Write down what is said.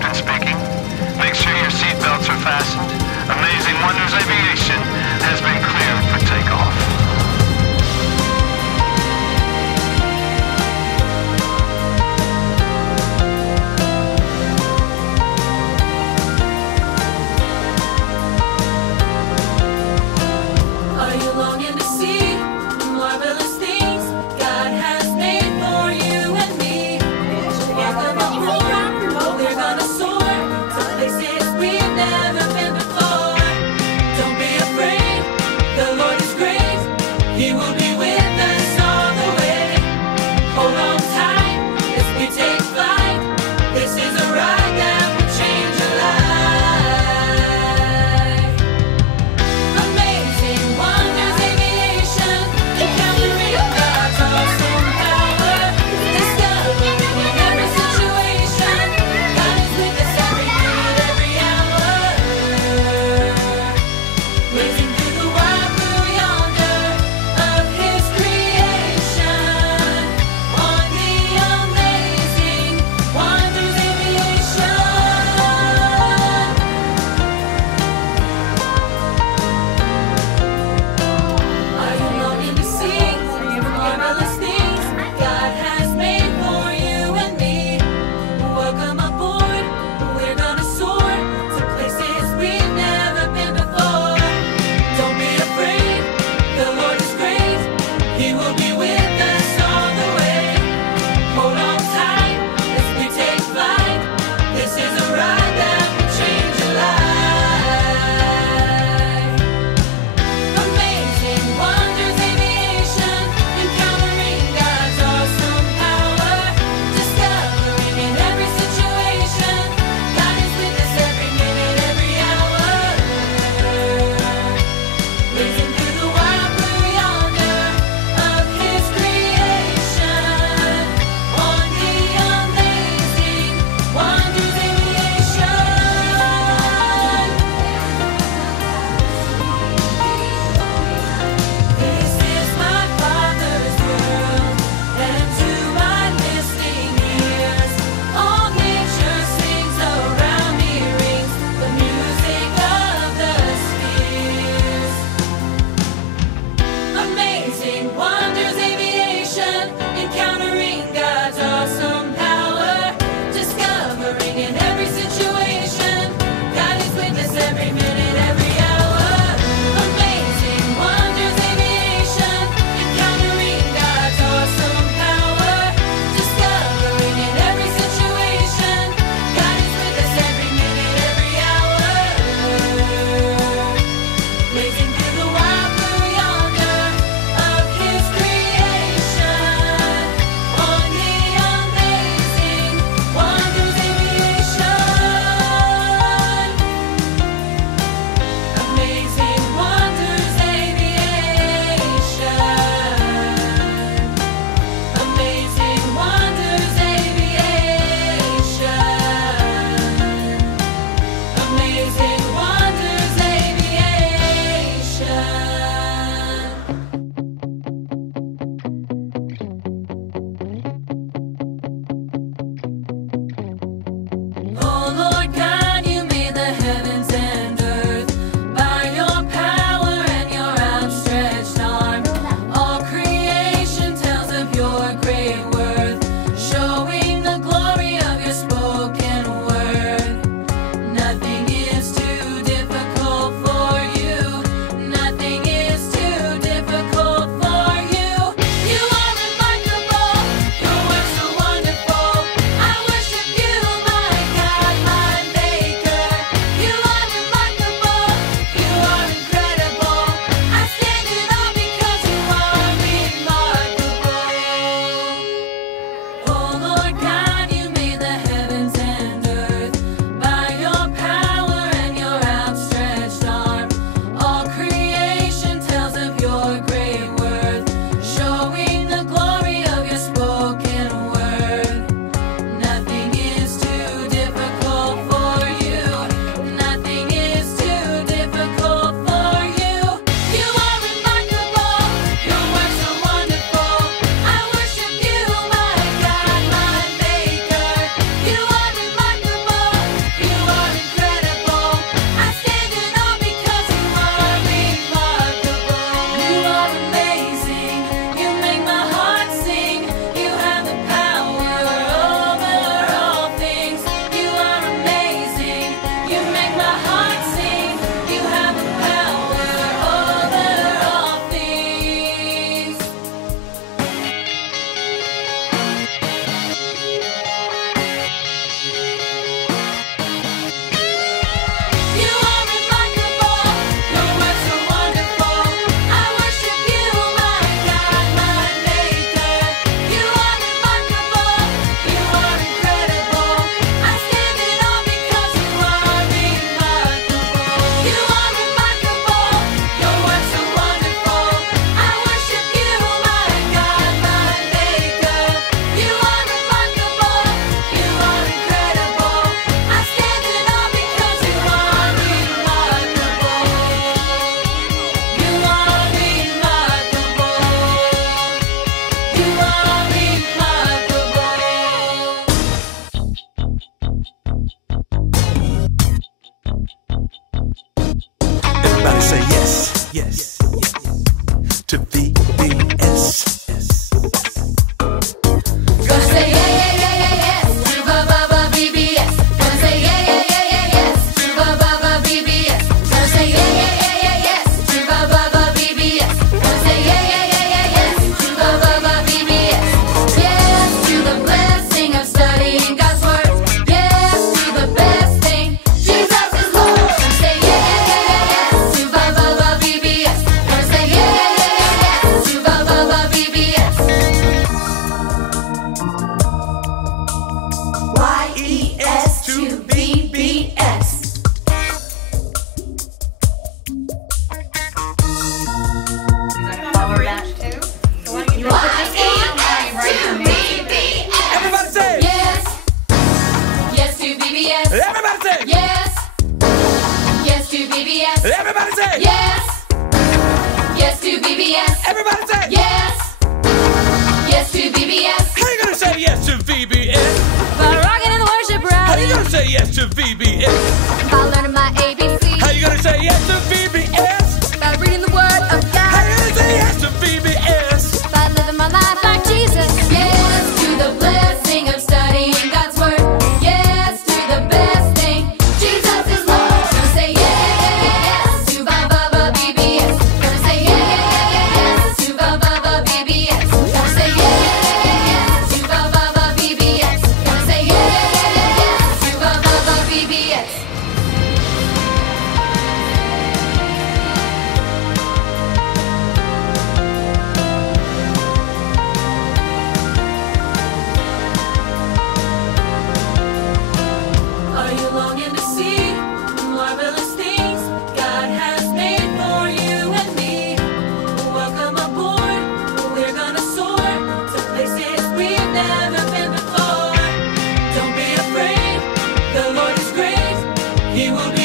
captain speaking. Make sure your seatbelts are fastened. Amazing Wonders Aviation has been cleared for takeoff. Are you longing to see the marvelous things God has made for you and me? We're gonna roar, we're gonna soar to places we've never been before. Everybody say Yes. Yes to VBS. How you gonna say yes to VBS? By rocking in the worship How you rally. gonna say yes to VBS? By learning my ABC. How you gonna say yes to VBS? By reading the Word of How God. you gonna say yes to VBS? By living my life like Jesus. Yes to the blessing of studying God's Word. Yes to the best thing. Jesus is Lord. Gonna say yes to VBS. Gonna say yes to VBS. Gonna say yes to VBS. Gonna say yes to VBS. Are you longing to see marvelous things God has made for you and me? Welcome aboard, we're gonna soar to places we've never been before. Don't be afraid, the Lord is great, He will be